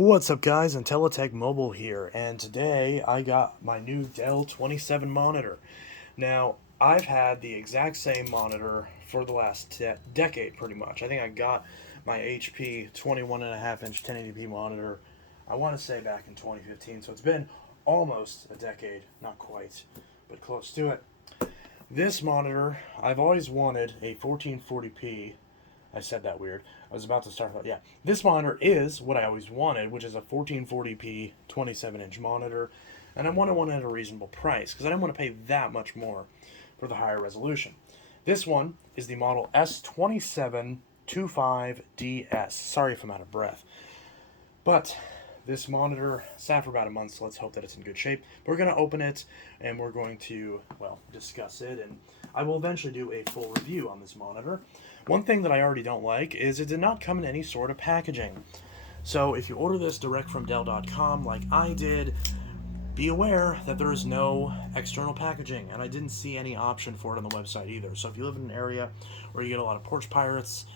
What's up guys, Intellitech Mobile here, and today I got my new Dell 27 monitor. Now, I've had the exact same monitor for the last decade pretty much. I think I got my HP 21.5-inch 1080p monitor, I want to say back in 2015, so it's been almost a decade, not quite, but close to it. This monitor, I've always wanted a 1440p. I said that weird. I was about to start. Yeah, this monitor is what I always wanted, which is a 1440p 27-inch monitor, and I wanted one at a reasonable price because I didn't want to pay that much more for the higher resolution. This one is the model S2725DS. Sorry if I'm out of breath, but this monitor sat for about a month, so let's hope that it's in good shape. We're going to open it and we're going to, well, discuss it, and I will eventually do a full review on this monitor. One thing that I already don't like is it did not come in any sort of packaging. So if you order this direct from Dell.com like I did, be aware that there is no external packaging, and I didn't see any option for it on the website either. So if you live in an area where you get a lot of porch pirates,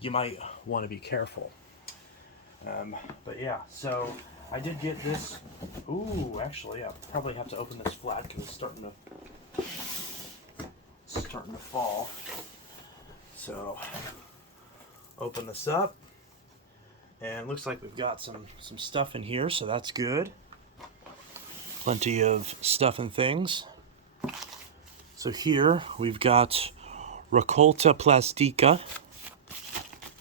you might want to be careful. But yeah, so I did get this. Ooh, actually, I probably have to open this flat because it's starting to fall. So open this up, and looks like we've got some stuff in here, so that's good. Plenty of stuff and things. So here we've got Raccolta Plastica,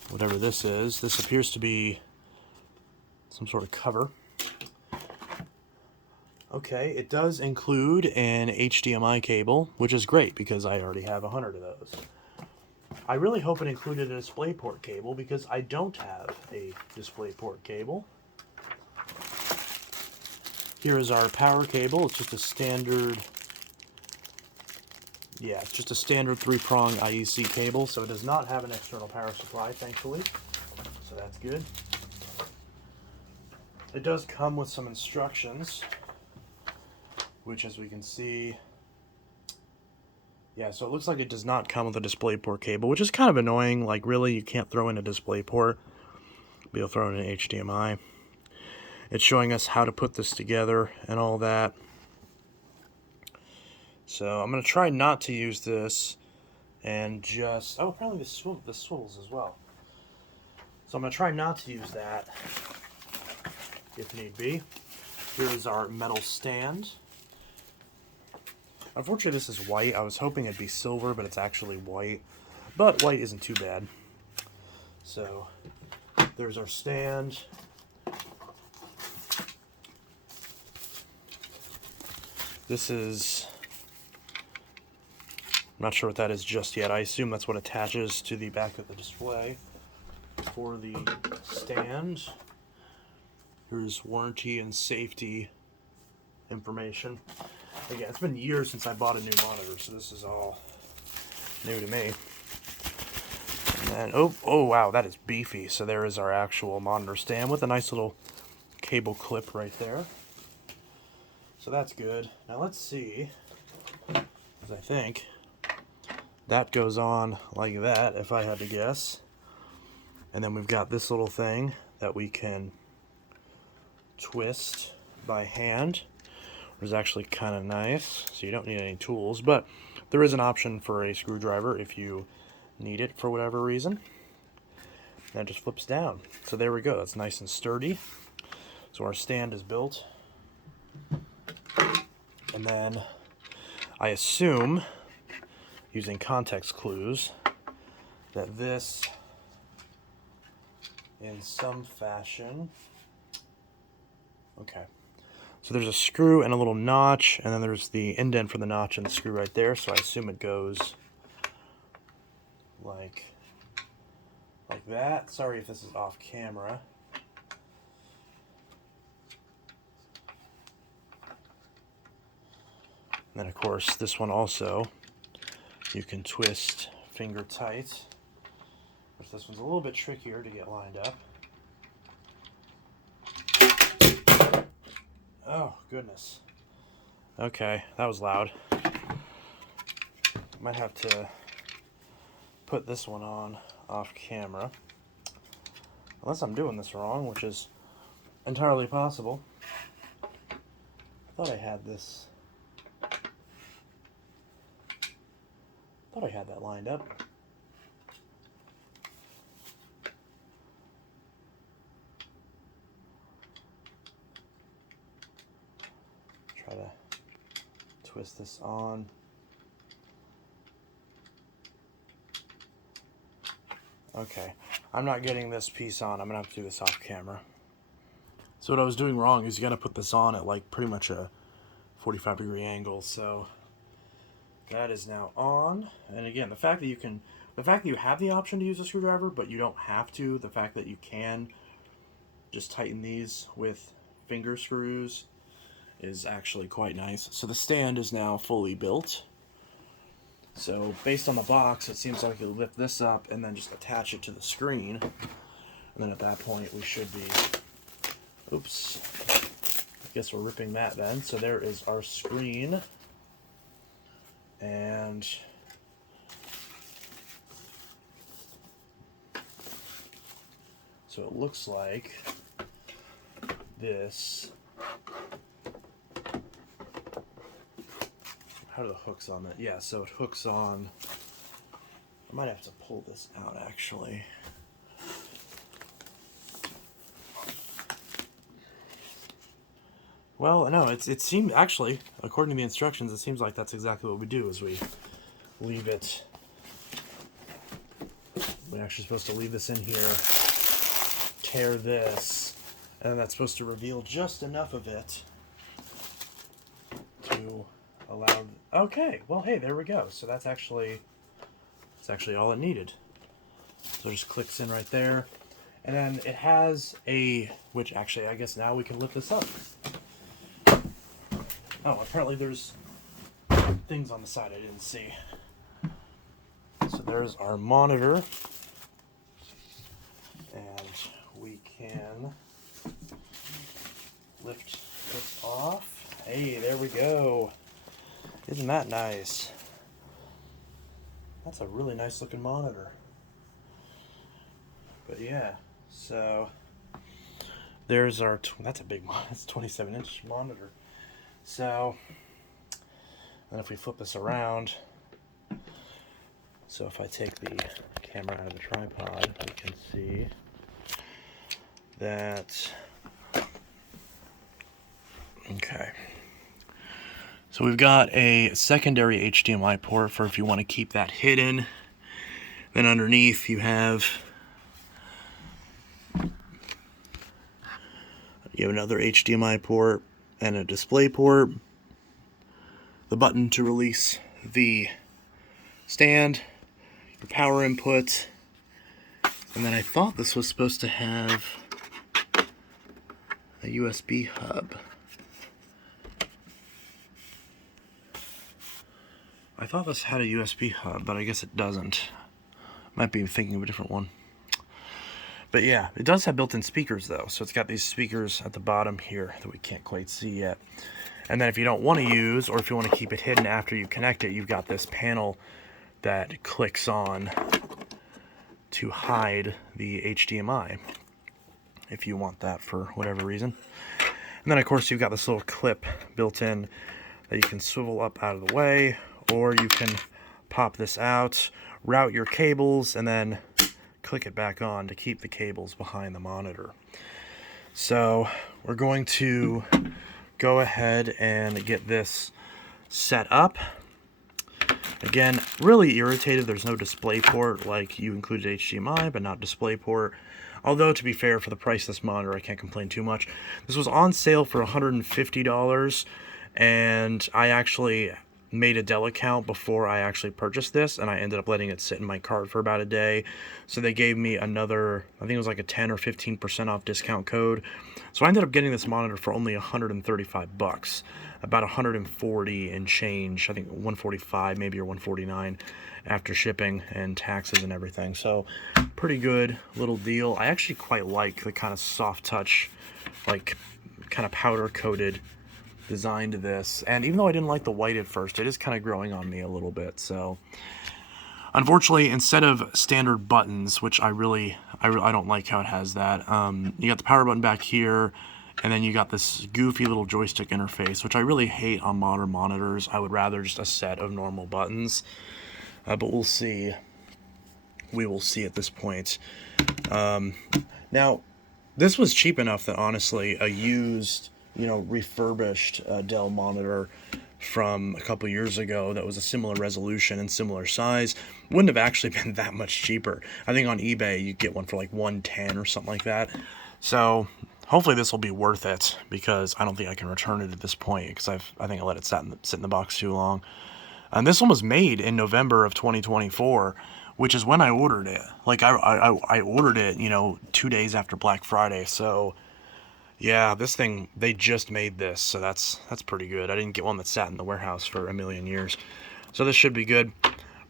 whatever this is. This appears to be some sort of cover. Okay, it does include an HDMI cable, which is great because I already have 100 of those. I really hope it included a DisplayPort cable because I don't have a DisplayPort cable. Here is our power cable. It's just a standard, it's just a standard 3-prong IEC cable, so it does not have an external power supply, thankfully. So that's good. It does come with some instructions, which, as we can see, so it looks like it does not come with a DisplayPort cable, which is kind of annoying. Like, really, you can't throw in a DisplayPort, but you'll throw in an HDMI. It's showing us how to put this together and all that. So I'm going to try not to use this and just... Oh, apparently this swivels as well. So I'm going to try not to use that if need be. Here is our metal stand. Unfortunately, this is white. I was hoping it'd be silver, but it's actually white. But white isn't too bad. So, there's our stand. This is... I'm not sure what that is just yet. I assume that's what attaches to the back of the display for the stand. Here's warranty and safety information. Again, it's been years since I bought a new monitor, so this is all new to me. And then, oh wow, that is beefy. So there is our actual monitor stand with a nice little cable clip right there. So that's good. Now let's see, because I think that goes on like that, if I had to guess. And then we've got this little thing that we can twist by hand. It's actually kind of nice, so you don't need any tools, but there is an option for a screwdriver if you need it for whatever reason. And it just flips down. So there we go, that's nice and sturdy. So our stand is built. And then I assume, using context clues, that this, in some fashion, okay. So there's a screw and a little notch, and then there's the indent for the notch and the screw right there, so I assume it goes like that. Sorry if this is off camera. And then, of course, this one also, you can twist finger tight, which this one's a little bit trickier to get lined up. Oh, goodness. Okay, that was loud. Might have to put this one on off camera. Unless I'm doing this wrong, which is entirely possible. I thought I had this. Thought I had that lined up. Try to twist this on. Okay, I'm not getting this piece on. I'm gonna have to do this off camera. So what I was doing wrong is you gotta put this on at like pretty much a 45-degree angle. So that is now on. And again, the fact that you have the option to use a screwdriver, but you don't have to, the fact that you can just tighten these with finger screws is actually quite nice. So the stand is now fully built. So based on the box, it seems like you'll lift this up and then just attach it to the screen. And then at that point we should be, oops, I guess we're ripping that then. So there is our screen. And so it looks like this. How do the hooks on that? Yeah, so it hooks on. I might have to pull this out actually. Well, no, it seems actually, according to the instructions, it seems like that's exactly what we do. Is we leave it. We're actually supposed to leave this in here, tear this, and then that's supposed to reveal just enough of it to allow. Okay, well, hey, there we go. So that's actually all it needed. So it just clicks in right there, and then it has a, which actually I guess now we can lift this up. Oh, apparently there's things on the side I didn't see. So there's our monitor. And we can lift this off. Hey, there we go. Isn't that nice? That's a really nice looking monitor. But yeah, so there's our, that's a big monitor. That's a 27-inch monitor. So, and if we flip this around, so if I take the camera out of the tripod, we can see that, okay. So we've got a secondary HDMI port for if you want to keep that hidden. Then underneath you have another HDMI port and a display port, the button to release the stand, your power input, and then I thought this was supposed to have a USB hub. I thought this had a USB hub, but I guess it doesn't. Might be thinking of a different one. But yeah, it does have built-in speakers though. So it's got these speakers at the bottom here that we can't quite see yet. And then if you don't want to use, or if you want to keep it hidden after you connect it, you've got this panel that clicks on to hide the HDMI if you want that for whatever reason. And then of course you've got this little clip built in that you can swivel up out of the way, or you can pop this out, route your cables, and then click it back on to keep the cables behind the monitor. So we're going to go ahead and get this set up. Again, really irritated there's no display port, like you included HDMI but not display port. Although to be fair, for the price of this monitor I can't complain too much. This was on sale for $150, and I actually made a Dell account before I actually purchased this, and I ended up letting it sit in my cart for about a day. So they gave me another, I think it was like a 10 or 15% off discount code. So I ended up getting this monitor for only $135, about 140 and change, I think 145 maybe, or 149 after shipping and taxes and everything. So pretty good little deal. I actually quite like the kind of soft touch, like kind of powder coated design to this, and even though I didn't like the white at first, it is kind of growing on me a little bit. So unfortunately, instead of standard buttons, which I don't like how it has that, you got the power button back here, And then you got this goofy little joystick interface, which I really hate on modern monitors. I would rather just a set of normal buttons. But we'll see. We will see at this point. Now, this was cheap enough that honestly, a used, refurbished Dell monitor from a couple years ago that was a similar resolution and similar size wouldn't have actually been that much cheaper. I think on eBay you get one for like 110 or something like that. So hopefully this will be worth it, because I don't think I can return it at this point, because I think I let it sit in the box too long. And this one was made in November of 2024, which is when I ordered it. Like I ordered it, 2 days after Black Friday. So yeah, this thing, they just made this, so that's pretty good. I didn't get one that sat in the warehouse for a million years. So this should be good.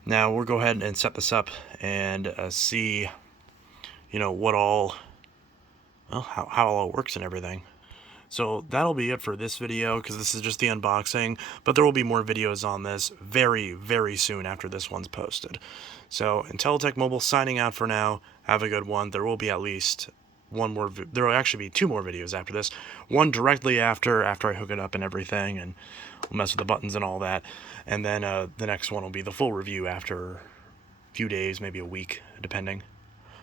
Now we'll go ahead and set this up and see, what all, well, how it all works and everything. So that'll be it for this video, because this is just the unboxing, but there will be more videos on this very, very soon after this one's posted. So Intellitech Mobile signing out for now. Have a good one. There will be at least one more, there will actually be 2 more videos after this. One directly after I hook it up and everything, and we'll mess with the buttons and all that. And then the next one will be the full review after a few days, maybe a week, depending.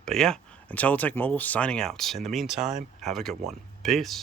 But yeah, Intellitech Mobile signing out. In the meantime, have a good one. Peace.